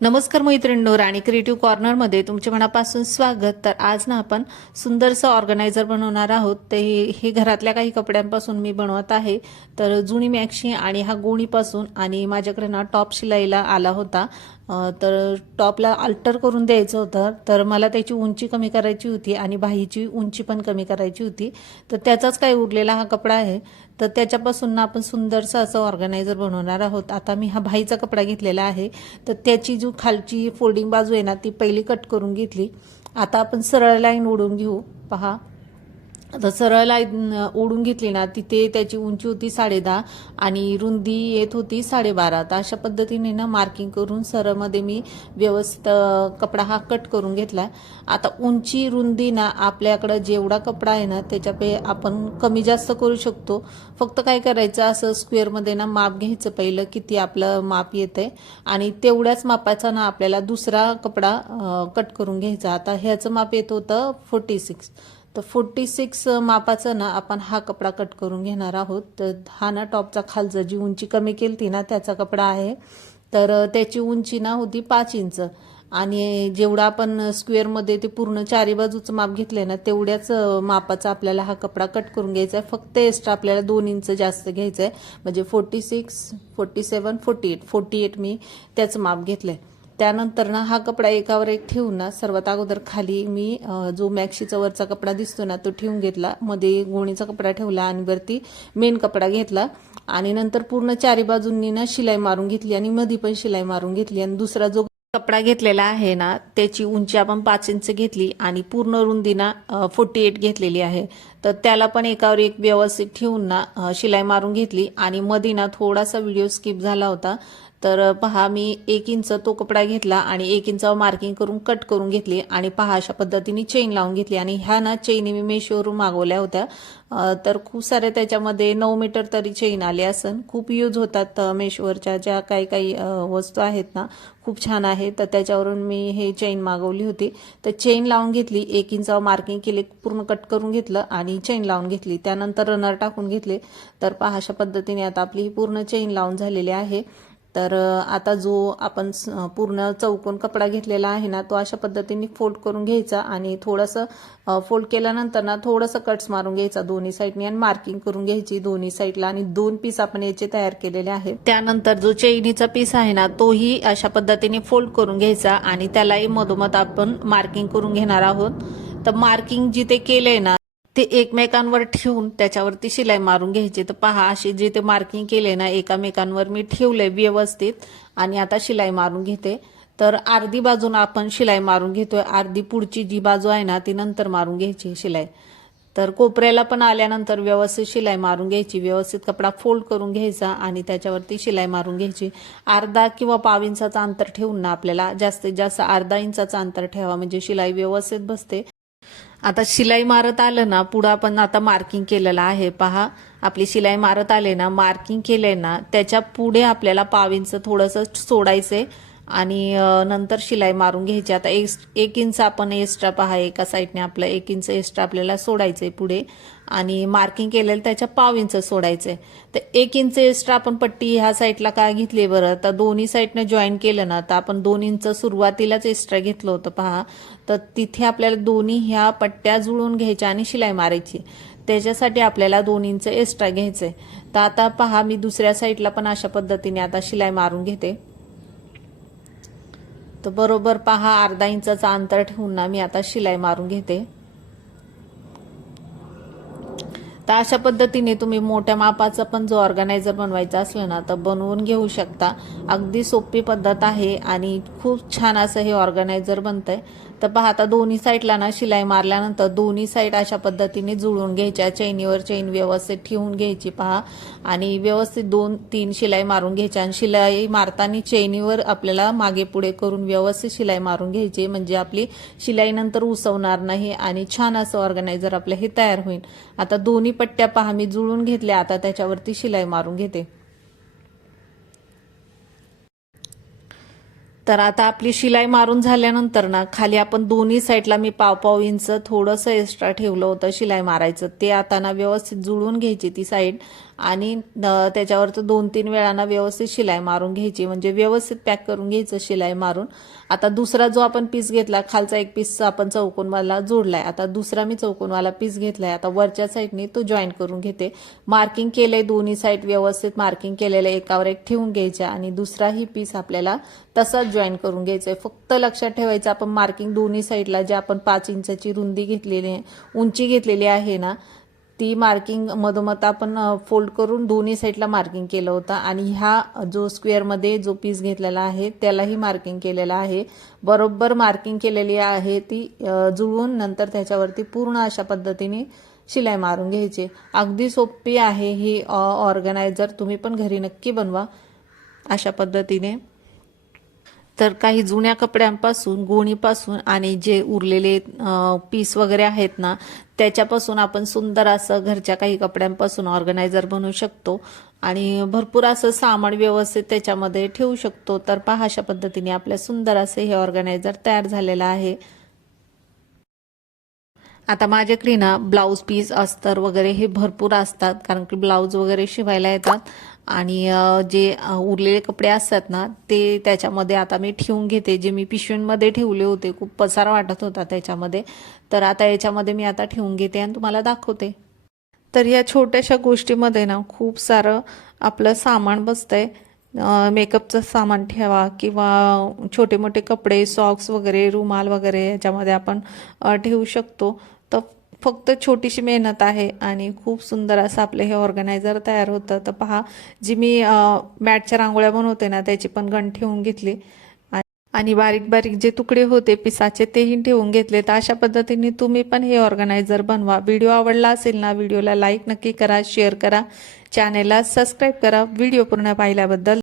नमस्कार मैत्रिणींनो राणी क्रिएटिव्ह कॉर्नरमध्ये तुमच्या मनापासून स्वागत. तर आज ना आपण सुंदरसं ऑर्गनायझर बनवणार आहोत. ते हे घरातल्या काही कपड्यांपासून मी बनवत आहे. तर जुनी मॅक्शी आणि हा गोणीपासून आणि माझ्याकडे ना टॉप शिलाईला आला होता. तर टॉपला अल्टर करून द्यायचं होतं. तर मला त्याची उंची कमी करायची होती आणि बाहीची उंची पण कमी करायची होती. तर त्याचाच काही उरलेला हा कपडा आहे. तर त्याच्यापासून ना आपण सुंदरसं असं ऑर्गनायझर बनवणार आहोत. आता मी हा भाईचा कपडा घेतलेला आहे. तर त्याची जो खालची फोल्डिंग बाजू आहे ना ती पहिली कट करून घेतली. आता आपण सरळ लाईन ओढून घेऊ. पहा. आता सरळ लाईन ओढून घेतली ना तिथे त्याची उंची होती साडेदहा आणि रुंदी येत होती साडेबारा. तर अशा पद्धतीने ना मार्किंग करून सरळमध्ये मी व्यवस्थित कपडा हा कट करून घेतला. आता उंची रुंदी ना आपल्याकडं जेवढा कपडा आहे ना त्याच्यापे आपण कमी जास्त करू शकतो. फक्त काय करायचं असं स्क्वेअरमध्ये ना माप घ्यायचं पहिलं किती आपलं माप येतंय. आणि तेवढ्याच मापाचा ना आपल्याला दुसरा कपडा कट करून घ्यायचा. आता ह्याचं माप येत होतं फोर्टी सिक्स तर फोर्टी सिक्स मापाचा ना आपण हा कपडा कट करून घेणार आहोत. तर हा ना टॉपचा खालचा जी उंची कमी केली ती ना त्याचा कपडा आहे. तर त्याची उंची ना होती पाच इंच. आणि जेवढा आपण स्क्वेअरमध्ये ते पूर्ण चारी बाजूचं माप घेतलंय ना तेवढ्याच मापाचा आपल्याला हा कपडा कट करून घ्यायचा आहे फक्त एक्स्ट्रा आपल्याला दोन इंच जास्त घ्यायचं आहे म्हणजे forty six forty seven forty eight forty eight मी त्याचं माप घेतलंय. त्यानंतर ना हा कपडा एकावर एक ठेवून ना सर्वात अगोदर खाली मी जो मॅक्सीचा वरचा कपडा दिसतो ना तो ठेवून घेतला. मध्ये गोणीचा कपडा ठेवला आणि वरती मेन कपडा घेतला. आणि नंतर पूर्ण चारी बाजूंनी ना शिलाई मारून घेतली आणि मध्ये पण शिलाई मारून घेतली. आणि दुसरा जो कपडा घेतलेला आहे ना त्याची उंची आपण पाच इंच घेतली आणि पूर्ण रुंदी ना फोर्टी एट घेतलेली आहे. तर त्याला पण एकावर एक व्यवस्थित ठेवून ना शिलाई मारून घेतली. आणि मध्ये ना थोडासा व्हिडिओ स्किप झाला होता. तर पहा मी एक इंच तो कपडा घेतला आणि एक इंचावर मार्किंग करून कट करून घेतली आणि पहा अशा पद्धतीने चेन लावून घेतली. आणि ह्या ना चेनी मी मेशोवरून मागवल्या होत्या. तर खूप साऱ्या त्याच्यामध्ये नऊ मीटर तरी चेन आले असन. खूप यूज होतात मेशोवरच्या ज्या काही काही वस्तू आहेत ना खूप छान आहे तर त्याच्यावरून मी हे चेन मागवली होती. तर चेन लावून घेतली एक इंचावर मार्किंग केली पूर्ण कट करून घेतलं आणि आणि चेन लावून घेतली. त्यानंतर रनर टाकून घेतले. तर पहा अशा पद्धतीने आता आपली ही पूर्ण चेन लावून झालेली आहे. तर आता जो आपण स- पूर्ण चौकोन कपडा घेतलेला आहे ना तो अशा पद्धतीने फोल्ड करून घ्यायचा आणि थोडंसं फोल्ड केल्यानंतर ना थोडंसं कट्स मारून घ्यायचा दोन्ही साईडनी आणि मार्किंग करून घ्यायची दोन्ही साईडला आणि दोन पीस आपण याचे तयार केलेले आहेत. त्यानंतर जो चैनीचा पीस आहे ना तोही अशा पद्धतीने फोल्ड करून घ्यायचा आणि त्यालाही मधोमध आपण मार्किंग करून घेणार आहोत. तर मार्किंग जिथे केलंय ना ते एकमेकांवर ठेवून त्याच्यावरती शिलाई मारून घ्यायची. तर पहा अशी जिथे मार्किंग केले ना एकामेकांवर मी ठेवले व्यवस्थित आणि आता शिलाई मारून घेते. तर अर्धी बाजून आपण शिलाई मारून घेतोय. अर्धी पुढची जी बाजू आहे ना ती नंतर मारून घ्यायची शिलाई. तर कोपऱ्याला पण आल्यानंतर व्यवस्थित शिलाई मारून घ्यायची. व्यवस्थित कपडा फोल्ड करून घ्यायचा आणि त्याच्यावरती शिलाई मारून घ्यायची. अर्धा किंवा पाव इंचाचं अंतर ठेवून ना आपल्याला जास्तीत जास्त अर्धा इंचाचं अंतर ठेवा. म्हणजे शिलाई व्यवस्थित बसते. आता शिलाई मारत आलं ना पुढं आपण आता मार्किंग केलेलं आहे. पहा आपली शिलाई मारत आले ना मार्किंग केलंय ना त्याच्या पुढे आपल्याला पाव इंच थोडंसं सोडायचंय. आणि नंतर शिलाई मारून घ्यायची. आता एक एक इंच आपण एक्स्ट्रा पहा एका साईडने आपलं एक इंच एक्स्ट्रा आपल्याला सोडायचं आहे पुढे. आणि मार्किंग केलेलं त्याच्या पाव इंच आहे तर एक इंच एक्स्ट्रा आपण पट्टी ह्या साईडला काय घेतली बरं? तर दोन्ही साईडनं जॉईन केलं ना तर आपण दोन इंच सुरुवातीलाच एक्स्ट्रा घेतलं होतं पहा. तर तिथे आपल्याला दोन्ही ह्या पट्ट्या जुळून घ्यायच्या आणि शिलाई मारायची. त्याच्यासाठी आपल्याला दोन इंच एक्स्ट्रा आहे तर आता पहा मी दुसऱ्या साईडला पण अशा पद्धतीने आता शिलाई मारून घेते. तर बरोबर पहा अर्धा इंच अंतर ठेवून ना मी आता शिलाई मारून घेते. तर अशा पद्धतीने तुम्ही मोठ्या मापाचा पण जो ऑर्गनायझर बनवायचा असलं ना तर बनवून घेऊ शकता. अगदी सोपी पद्धत आहे आणि खूप छान असं हे ऑर्गनायझर बनतंय. तर पहा आता दोन्ही साईडला ना शिलाई मारल्यानंतर दोन्ही साईड अशा पद्धतीने जुळून घ्यायच्या. चैनीवर चैन व्यवस्थित ठेवून घ्यायची पहा. आणि व्यवस्थित दोन तीन शिलाई मारून घ्यायच्या. आणि शिलाई मारताना चैनीवर आपल्याला मागे पुढे करून व्यवस्थित शिलाई मारून घ्यायची. म्हणजे आपली शिलाई नंतर उसवणार नाही आणि छान असं ऑर्गनायझर आपलं हे तयार होईल. आता दोन्ही पट्ट्या पहा मी जुळून घेतल्या. आता त्याच्यावरती शिलाई मारून घेते. तर आता आपली शिलाई मारून झाल्यानंतर ना खाली आपण दोन्ही साईडला मी पाव पाव इंच थोडंसं एक्स्ट्रा ठेवलं होतं शिलाई मारायचं. ते आता ना व्यवस्थित जुळून घ्यायची ती साईड. आणि त्याच्यावर तर दोन तीन वेळांना व्यवस्थित शिलाई मारून घ्यायची. म्हणजे व्यवस्थित पॅक करून घ्यायचं शिलाई मारून. आता दुसरा जो आपण पीस घेतला खालचा एक पीस आपण चौकोनवाला जोडलाय. आता दुसरा मी चौकोनवाला पीस घेतलाय. आता वरच्या साईडने तो जॉईन करून घेते. मार्किंग केलंय दोन्ही साईड व्यवस्थित मार्किंग केलेलं एकावर एक ठेवून घ्यायच्या आणि दुसराही पीस आपल्याला तसाच जॉईन करून घ्यायचा आहे फक्त लक्षात ठेवायचं आपण मार्किंग दोन्ही साईडला जे आपण पाच इंचाची रुंदी घेतलेली आहे उंची घेतलेली आहे ना ती मार्किंग मधोमध आपण फोल्ड करून दोन्ही साईडला मार्किंग केलं होतं. आणि ह्या जो स्क्वेअरमध्ये जो पीस घेतलेला आहे त्यालाही मार्किंग केलेला आहे. बरोबर मार्किंग केलेली आहे ती जुळवून नंतर त्याच्यावरती पूर्ण अशा पद्धतीने शिलाई मारून घ्यायची. अगदी सोपी आहे ही ऑर्गनायझर तुम्ही पण घरी नक्की बनवा अशा पद्धतीने. तर काही जुन्या कपड्यांपासून गोणीपासून आणि जे उरलेले पीस वगैरे आहेत ना त्याच्यापासून आपण सुंदर असं घरच्या काही कपड्यांपासून ऑर्गनायझर बनवू शकतो. आणि भरपूर असं सामान व्यवस्थित त्याच्यामध्ये ठेवू शकतो. तर पहा अशा पद्धतीने आपल्या सुंदर असे हे ऑर्गनायझर तयार झालेलं आहे. आता माझ्याकडे ना ब्लाऊज पीस अस्तर वगैरे हे भरपूर असतात. कारण की ब्लाऊज वगैरे शिवायला येतात. आणि जे उरलेले कपडे असतात ना ते त्याच्यामध्ये आता मी ठेवून घेते. जे मी पिशवींमध्ये ठेवले होते खूप पसारा वाटत होता त्याच्यामध्ये. तर आता याच्यामध्ये मी आता ठेवून घेते आणि तुम्हाला दाखवते. तर या छोट्याशा गोष्टीमध्ये ना खूप सारं आपलं सामान बसतंय. मेकअपचं सामान ठेवा किंवा छोटे मोठे कपडे सॉक्स वगैरे रुमाल वगैरे याच्यामध्ये आपण ठेवू शकतो. तर फक्त छोटीशी मेहनत आहे आणि खूप सुंदर असं आपलं हे ऑर्गनायझर तयार होतं. तर पहा जी मी मॅटच्या रांगोळ्या बनवते ना त्याची पण गण ठेवून घेतली. आणि बारीक बारीक जे तुकडे होते पिसाचे तेही ठेवून घेतले. तर अशा पद्धतीने तुम्ही पण हे ऑर्गनायझर बनवा. व्हिडिओ आवडला असेल ना व्हिडिओला लाईक नक्की करा शेअर करा. चॅनेलला सबस्क्राईब करा. व्हिडिओ पूर्ण पाहिल्याबद्दल